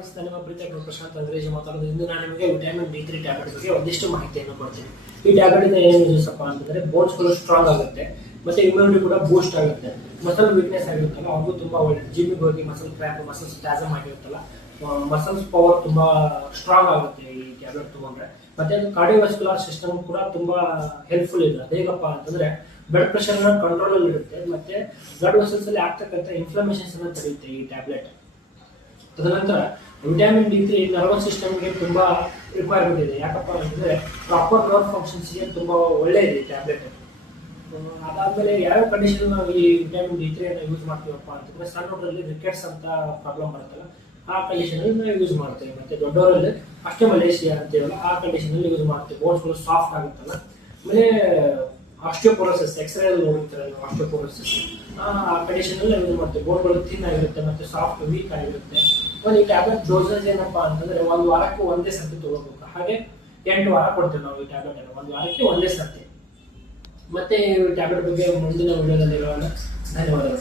Friends, ನನ್ನ ಪ್ರೀತಿಯ ಪ್ರಶಾಂತ್ ಅಂಗ್ರೇಜ್ ಮಾತಾಡೋದು. ಇಂದು ನಾನು ನಿಮಗೆ ವಿಟಮಿನ್ ಡಿ3 ಟ್ಯಾಬ್ಲೆಟ್ ಬಗ್ಗೆ ಒಂದಿಷ್ಟು ಮಾಹಿತಿಯನ್ನು ಕೊಡ್ತೀನಿ. ಈ ಟ್ಯಾಬ್ಲೆಟ್ ಏನು ಯೂಸಪ್ಪ ಅಂತಂದ್ರೆ ಬೋನ್ಸ್ಗಳು ಸ್ಟ್ರಾಂಗ್ ಆಗುತ್ತೆ, ಮತ್ತೆ ಇಮ್ಯುನಿಟಿ ಕೂಡ ಬೂಸ್ಟ್ ಆಗುತ್ತೆ. ಮಸಲ್ ವೀಕ್ನೆಸ್ ಆಗಿರುತ್ತಲ್ಲ ಅವ್ರಿಗೂ ತುಂಬಾ ಒಳ್ಳೆಯದು. ಜಿಮ್ಮಿಗೆ ಹೋಗಿ ಮಸಲ್ ಕ್ರ್ಯಾಂಪ್, ಮಸಲ್ ಸ್ಪ್ಯಾಸಮ್ ಆಗಿರುತ್ತಲ್ಲ, ಮಸಲ್ಸ್ ಪವರ್ ತುಂಬಾ ಸ್ಟ್ರಾಂಗ್ ಆಗುತ್ತೆ ಈ ಟ್ಯಾಬ್ಲೆಟ್ ತಗೊಂಡ್ರೆ. ಮತ್ತೆ ಕಾರ್ಡಿಯೋವಾಸ್ಕ್ಯುಲರ್ ಸಿಸ್ಟಮ್ ಕೂಡ ತುಂಬಾ ಹೆಲ್ಪ್ಫುಲ್ ಇದೆ. ಅದೇಗಪ್ಪ ಅಂತಂದ್ರೆ ಬ್ಲಡ್ ಪ್ರೆಷರ್ ಕಂಟ್ರೋಲ್ ಅಲ್ಲಿ ಇರುತ್ತೆ, ಮತ್ತೆ ಬ್ಲಡ್ ವೆಸಲ್ಸ್ ಅಲ್ಲಿ ಆಗ್ತಕ್ಕಂಥ ಇನ್ಫ್ಲಮೇಷನ್ಸ್ ಅನ್ನು ತಡೆಯುತ್ತೆ ಈ ಟ್ಯಾಬ್ಲೆಟ್. ತದನಂತರ ವಿಟಮಿನ್ ಡಿ3 ನರ್ವಸ್ ಸಿಸ್ಟಮ್ಗೆ ತುಂಬಾ ರಿಕ್ವೈರ್ಮೆಂಟ್ ಇದೆ. ಯಾಕಪ್ಪ ಅಂತಂದ್ರೆ ಪ್ರಾಪರ್ ನರ್ವ್ ಫಂಕ್ಷನ್ಸ್ಗೆ ತುಂಬಾ ಒಳ್ಳೆಯದು ಈ ಟ್ಯಾಬ್ಲೆಟ್. ಅದಾದ್ಮೇಲೆ ಯಾವ ಕಂಡೀಷನ್ ನಾವು ಈ ವಿಟಮಿನ್ ಡಿ3 ಅನ್ನು ಯೂಸ್ ಮಾಡ್ತೀವಪ್ಪ ಅಂತಂದ್ರೆ, ಸಣ್ಣವರಲ್ಲಿ ರಿಕೆಟ್ಸ್ ಅಂತ ಪ್ರಾಬ್ಲಮ್ ಬರುತ್ತಲ್ಲ ಆ ಕಂಡೀಷನ್ ಅಲ್ಲಿ ನಾವು ಯೂಸ್ ಮಾಡ್ತೇವೆ. ಮತ್ತೆ ದೊಡ್ಡವರಲ್ಲಿ ಅಷ್ಟೇ ಮಲೇಷಿಯಾ ಅಂತೀವಲ್ಲ ಆ ಕಂಡೀಷನ್ ಅಲ್ಲಿ ಯೂಸ್ ಮಾಡ್ತೇವೆ. ಬೋನ್ಸ್ಗಳು ಸಾಫ್ಟ್ ಆಗುತ್ತಲ್ಲ. ಆಮೇಲೆ ಆಸ್ಟಿಯೋಪೊರೋಸಿಸ್, ಎಕ್ಸ್ರೇ ಅಲ್ಲಿ ನೋಡ್ತಾರೆ ನಾವು ಆಸ್ಟಿಯೋಪೊರೋಸಿಸ್, ಆ ಕಂಡೀಷನ್ ಅಲ್ಲಿ ಯೂಸ್ ಮಾಡ್ತೇವೆ. ಬೋನ್ಗಳು ಥಿನ್ ಆಗಿರುತ್ತೆ, ಮತ್ತೆ ಸಾಫ್ಟ್ ವೀಕ್ ಆಗಿರುತ್ತೆ. ಈ ಟ್ಯಾಬ್ಲೆಟ್ ಡೋಸೇಜ್ ಏನಪ್ಪಾ ಅಂತಂದ್ರೆ ಒಂದು ವಾರಕ್ಕೆ ಒಂದೇ ಸರ್ತಿ ತಗೋಬೇಕು. ಹಾಗೆ 8 ವಾರ ಕೊಡ್ತೇವೆ ನಾವು ಈ ಟ್ಯಾಬ್ಲೆಟ್ ಅನ್ನು, ಒಂದು ವಾರಕ್ಕೆ ಒಂದೇ ಸರ್ತಿ. ಮತ್ತೆ ಈ ಟ್ಯಾಬ್ಲೆಟ್ ಬಗ್ಗೆ ಮುಂದಿನ ವಿಡಿಯೋದಲ್ಲಿ ಹೇಳೋಣ. ಧನ್ಯವಾದಗಳು.